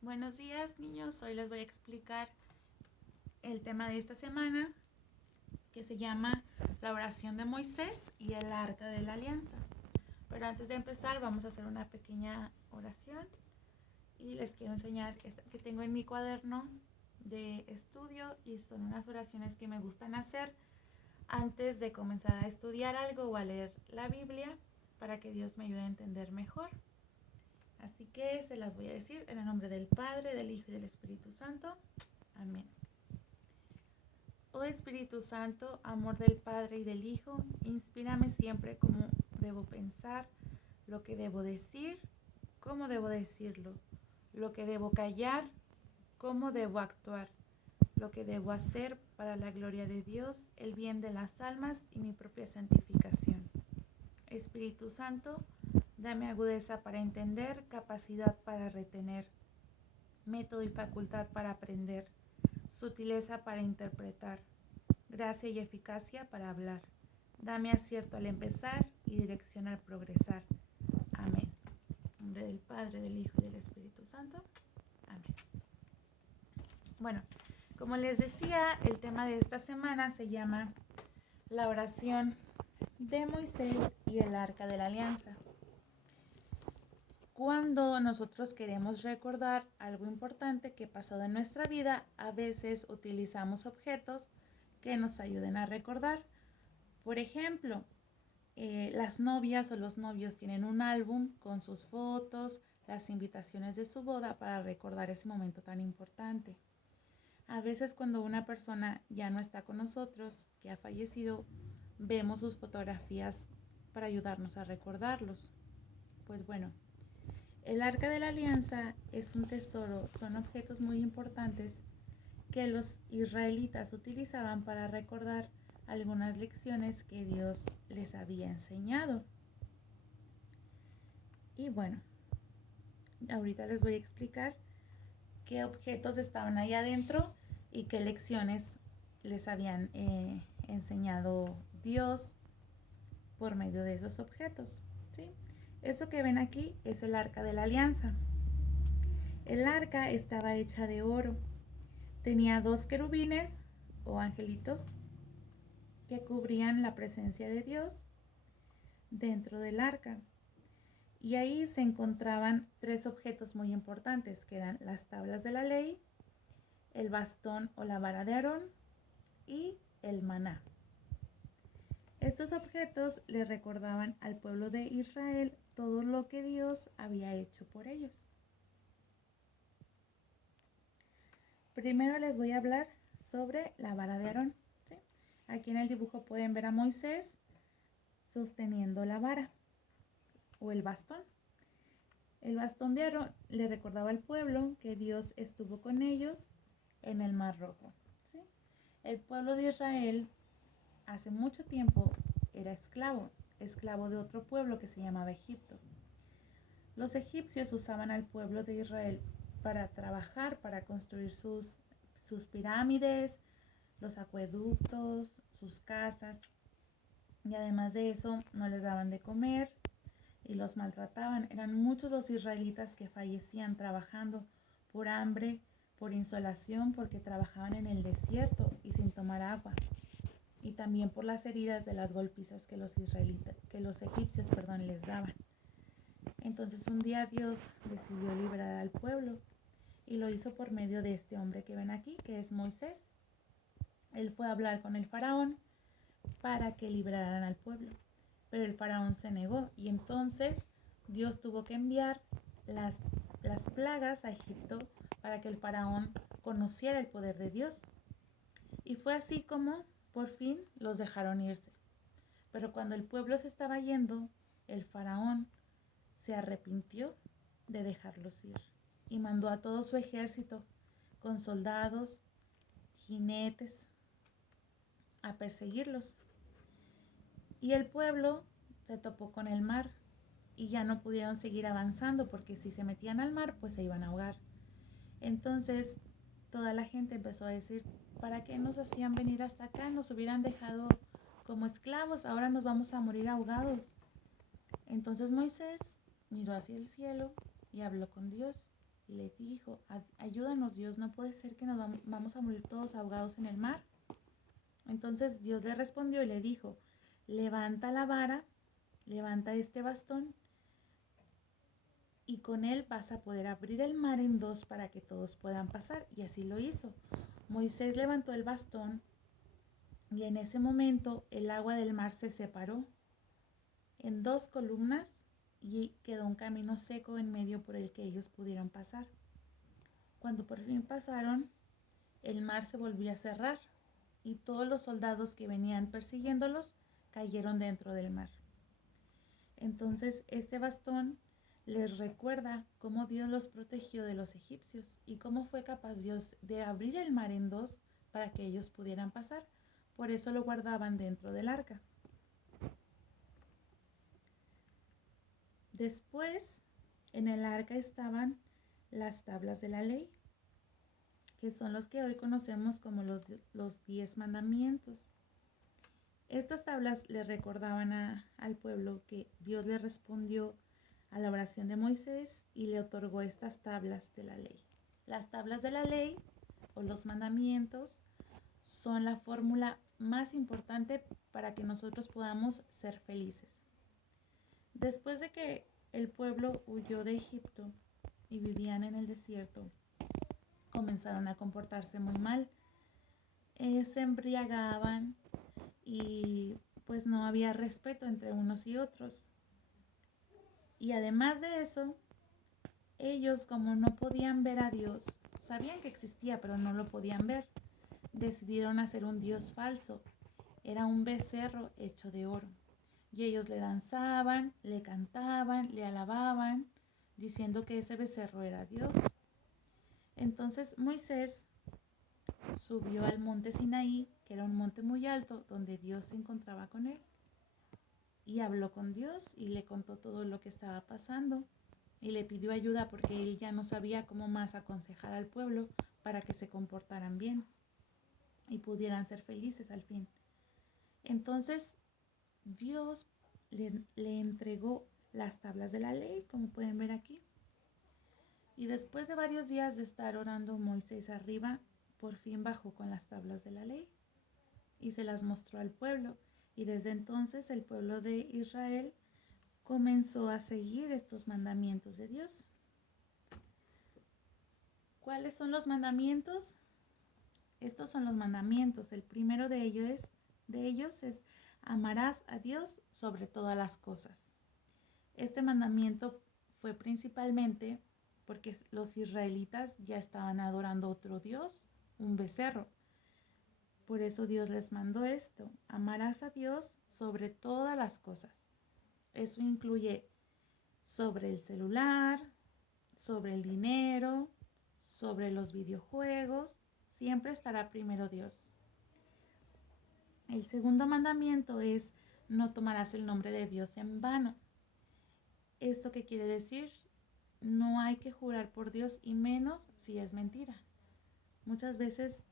Buenos días, niños. Hoy les voy a explicar el tema de esta semana, que se llama la oración de Moisés y el arca de la alianza. Pero antes de empezar vamos a hacer una pequeña oración y les quiero enseñar esta que tengo en mi cuaderno de estudio, y son unas oraciones que me gustan hacer antes de comenzar a estudiar algo o a leer la Biblia, para que Dios me ayude a entender mejor. Así que se las voy a decir en el nombre del Padre, del Hijo y del Espíritu Santo. Amén. Oh Espíritu Santo, amor del Padre y del Hijo, inspírame siempre cómo debo pensar, lo que debo decir, cómo debo decirlo, lo que debo callar, cómo debo actuar, lo que debo hacer para la gloria de Dios, el bien de las almas y mi propia santificación. Espíritu Santo, dame agudeza para entender, capacidad para retener, método y facultad para aprender, sutileza para interpretar, gracia y eficacia para hablar. Dame acierto al empezar y dirección al progresar. Amén. En nombre del Padre, del Hijo y del Espíritu Santo. Amén. Bueno, como les decía, el tema de esta semana se llama la oración de Moisés y el arca de la alianza. Cuando nosotros queremos recordar algo importante que ha pasado en nuestra vida, a veces utilizamos objetos que nos ayuden a recordar. Por ejemplo, las novias o los novios tienen un álbum con sus fotos, las invitaciones de su boda, para recordar ese momento tan importante. A veces cuando una persona ya no está con nosotros, que ha fallecido, vemos sus fotografías para ayudarnos a recordarlos. Pues bueno, el arca de la alianza es un tesoro, son objetos muy importantes que los israelitas utilizaban para recordar algunas lecciones que Dios les había enseñado. Y bueno, ahorita les voy a explicar qué objetos estaban ahí adentro y qué lecciones les habían enseñado Dios por medio de esos objetos, ¿sí? Eso que ven aquí es el arca de la alianza. El arca estaba hecha de oro. Tenía 2 querubines o angelitos que cubrían la presencia de Dios dentro del arca. Y ahí se encontraban 3 objetos muy importantes, que eran las tablas de la ley, el bastón o la vara de Aarón y el maná. Estos objetos le recordaban al pueblo de Israel todo lo que Dios había hecho por ellos. Primero les voy a hablar sobre la vara de Aarón, ¿sí? Aquí en el dibujo pueden ver a Moisés sosteniendo la vara o el bastón. El bastón de Aarón le recordaba al pueblo que Dios estuvo con ellos en el Mar Rojo, ¿sí? El pueblo de Israel hace mucho tiempo era esclavo de otro pueblo que se llamaba Egipto. Los egipcios usaban al pueblo de Israel para trabajar, para construir sus pirámides, los acueductos, sus casas, y además de eso no les daban de comer y los maltrataban. Eran muchos los israelitas que fallecían trabajando por hambre, por insolación, porque trabajaban en el desierto y sin tomar agua, y también por las heridas de las golpizas que los egipcios les daban. Entonces un día Dios decidió liberar al pueblo y lo hizo por medio de este hombre que ven aquí, que es Moisés. Él fue a hablar con el faraón para que liberaran al pueblo, pero el faraón se negó, y entonces Dios tuvo que enviar las plagas a Egipto para que el faraón conociera el poder de Dios. Y fue así como por fin los dejaron irse. Pero cuando el pueblo se estaba yendo, el faraón se arrepintió de dejarlos ir y mandó a todo su ejército con soldados, jinetes, a perseguirlos. Y el pueblo se topó con el mar y ya no pudieron seguir avanzando, porque si se metían al mar pues se iban a ahogar. Entonces toda la gente empezó a decir: ¿para qué nos hacían venir hasta acá? Nos hubieran dejado como esclavos, ahora nos vamos a morir ahogados. Entonces Moisés miró hacia el cielo y habló con Dios y le dijo, ayúdanos Dios, no puede ser que nos vamos a morir todos ahogados en el mar. Entonces Dios le respondió y le dijo, levanta la vara, levanta este bastón y con él vas a poder abrir el mar en dos para que todos puedan pasar. Y así lo hizo. Moisés levantó el bastón y en ese momento el agua del mar se separó en dos columnas y quedó un camino seco en medio por el que ellos pudieron pasar. Cuando por fin pasaron, el mar se volvió a cerrar y todos los soldados que venían persiguiéndolos cayeron dentro del mar. Entonces este bastón les recuerda cómo Dios los protegió de los egipcios y cómo fue capaz Dios de abrir el mar en dos para que ellos pudieran pasar. Por eso lo guardaban dentro del arca. Después, en el arca estaban las tablas de la ley, que son los que hoy conocemos como los 10 mandamientos. Estas tablas le recordaban al pueblo que Dios le respondió a la oración de Moisés y le otorgó estas tablas de la ley. Las tablas de la ley o los mandamientos son la fórmula más importante para que nosotros podamos ser felices. Después de que el pueblo huyó de Egipto y vivían en el desierto, comenzaron a comportarse muy mal. Se embriagaban y pues no había respeto entre unos y otros. Y además de eso, ellos como no podían ver a Dios, sabían que existía pero no lo podían ver, decidieron hacer un Dios falso. Era un becerro hecho de oro. Y ellos le danzaban, le cantaban, le alababan, diciendo que ese becerro era Dios. Entonces Moisés subió al monte Sinaí, que era un monte muy alto, donde Dios se encontraba con él. Y habló con Dios y le contó todo lo que estaba pasando. Y le pidió ayuda porque él ya no sabía cómo más aconsejar al pueblo para que se comportaran bien y pudieran ser felices al fin. Entonces Dios le entregó las tablas de la ley, como pueden ver aquí. Y después de varios días de estar orando Moisés arriba, por fin bajó con las tablas de la ley y se las mostró al pueblo. Y desde entonces el pueblo de Israel comenzó a seguir estos mandamientos de Dios. ¿Cuáles son los mandamientos? Estos son los mandamientos. El primero de ellos es amarás a Dios sobre todas las cosas. Este mandamiento fue principalmente porque los israelitas ya estaban adorando otro Dios, un becerro. Por eso Dios les mandó esto: amarás a Dios sobre todas las cosas. Eso incluye sobre el celular, sobre el dinero, sobre los videojuegos. Siempre estará primero Dios. El segundo mandamiento es no tomarás el nombre de Dios en vano. ¿Esto qué quiere decir? No hay que jurar por Dios y menos si es mentira. Muchas veces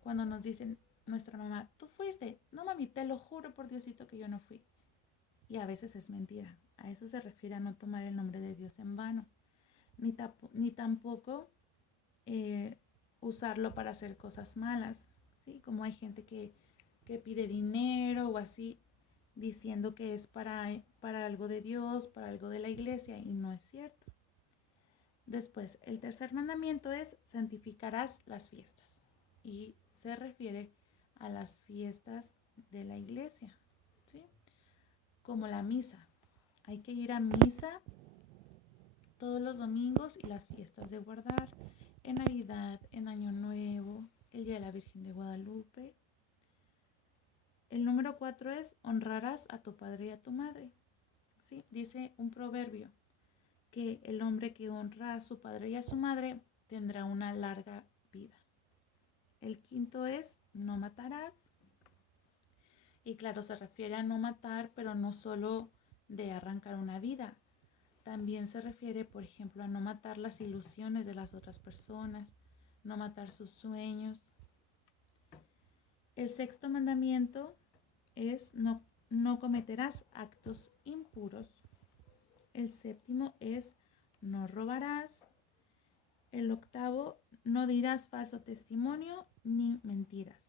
cuando nos dicen nuestra mamá, tú fuiste, no mami, te lo juro por Diosito que yo no fui. Y a veces es mentira. A eso se refiere a no tomar el nombre de Dios en vano. Ni tampoco usarlo para hacer cosas malas, ¿sí? Como hay gente que pide dinero o así, diciendo que es para algo de Dios, para algo de la iglesia, y no es cierto. Después, el tercer mandamiento es santificarás las fiestas, y se refiere a las fiestas de la iglesia, ¿sí? Como la misa. Hay que ir a misa todos los domingos y las fiestas de guardar, en Navidad, en Año Nuevo, el Día de la Virgen de Guadalupe. El número 4 es honrarás a tu padre y a tu madre. ¿Sí? Dice un proverbio que el hombre que honra a su padre y a su madre tendrá una larga vida. El quinto es no matarás. Y claro, se refiere a no matar, pero no solo de arrancar una vida. También se refiere, por ejemplo, a no matar las ilusiones de las otras personas, no matar sus sueños. El sexto mandamiento es no cometerás actos impuros. El séptimo es no robarás. El octavo, no dirás falso testimonio ni mentiras.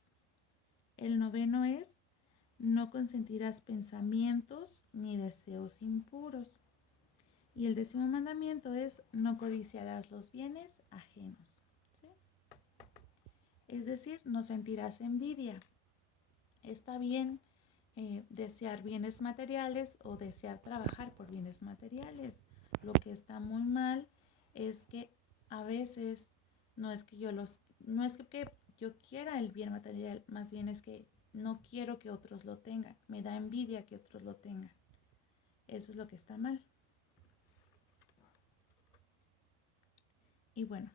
El noveno es, no consentirás pensamientos ni deseos impuros. Y el 10º mandamiento es, no codiciarás los bienes ajenos. ¿Sí? Es decir, no sentirás envidia. Está bien desear bienes materiales o desear trabajar por bienes materiales. Lo que está muy mal es que a veces no es que yo quiera el bien material, más bien es que no quiero que otros lo tengan. Me da envidia que otros lo tengan. Eso es lo que está mal. Y bueno,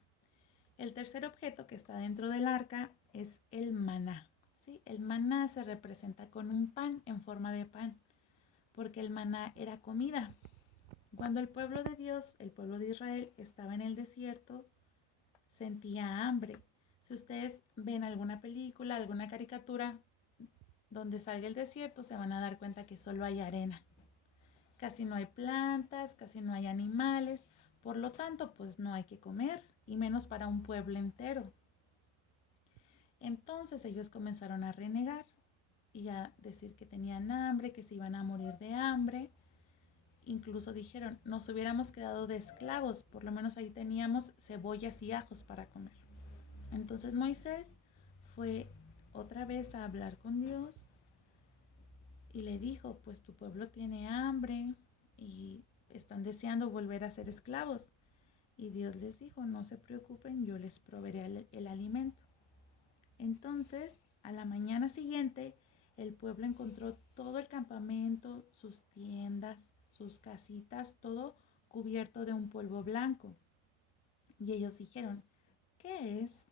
el tercer objeto que está dentro del arca es el maná. ¿Sí? El maná se representa con un pan en forma de pan, porque el maná era comida. Cuando el pueblo de Dios, el pueblo de Israel, estaba en el desierto, sentía hambre. Si ustedes ven alguna película, alguna caricatura donde salga el desierto, se van a dar cuenta que solo hay arena. Casi no hay plantas, casi no hay animales, por lo tanto, pues no hay que comer, y menos para un pueblo entero. Entonces ellos comenzaron a renegar y a decir que tenían hambre, que se iban a morir de hambre. Incluso dijeron, nos hubiéramos quedado de esclavos, por lo menos ahí teníamos cebollas y ajos para comer. Entonces Moisés fue otra vez a hablar con Dios y le dijo, pues tu pueblo tiene hambre y están deseando volver a ser esclavos. Y Dios les dijo, no se preocupen, yo les proveeré el alimento. Entonces, a la mañana siguiente, el pueblo encontró todo el campamento, sus tiendas, sus casitas, todo cubierto de un polvo blanco. Y ellos dijeron, ¿qué es?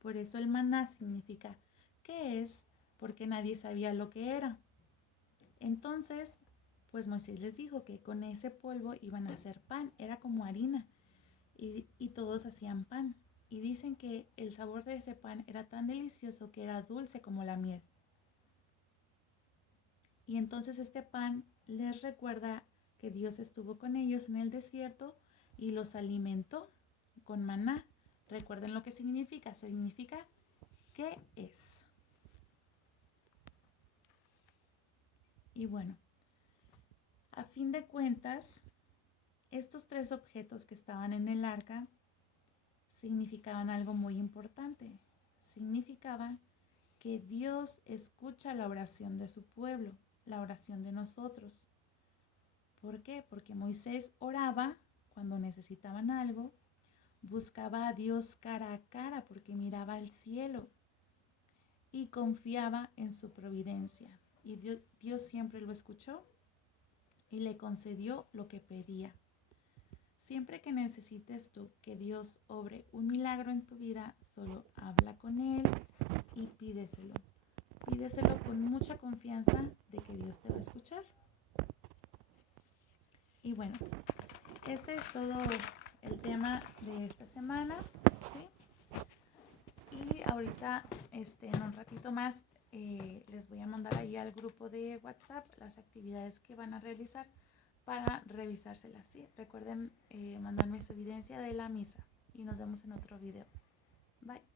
Por eso el maná significa ¿qué es? Porque nadie sabía lo que era. Entonces, pues Moisés les dijo que con ese polvo iban a hacer pan, era como harina, y todos hacían pan. Y dicen que el sabor de ese pan era tan delicioso que era dulce como la miel. Y entonces este pan les recuerda que Dios estuvo con ellos en el desierto y los alimentó con maná. Recuerden lo que significa. Significa ¿qué es? Y bueno, a fin de cuentas, estos 3 objetos que estaban en el arca significaban algo muy importante. Significaba que Dios escucha la oración de su pueblo, la oración de nosotros. ¿Por qué? Porque Moisés oraba cuando necesitaban algo, buscaba a Dios cara a cara porque miraba al cielo y confiaba en su providencia. Y Dios siempre lo escuchó y le concedió lo que pedía. Siempre que necesites tú que Dios obre un milagro en tu vida, solo habla con Él y pídeselo. Pídeselo con mucha confianza de que Dios te va a escuchar. Y bueno, ese es todo el tema de esta semana, ¿sí? Y ahorita, en un ratito más, les voy a mandar ahí al grupo de WhatsApp las actividades que van a realizar para revisárselas, ¿sí? Recuerden mandarme su evidencia de la misa y nos vemos en otro video. Bye.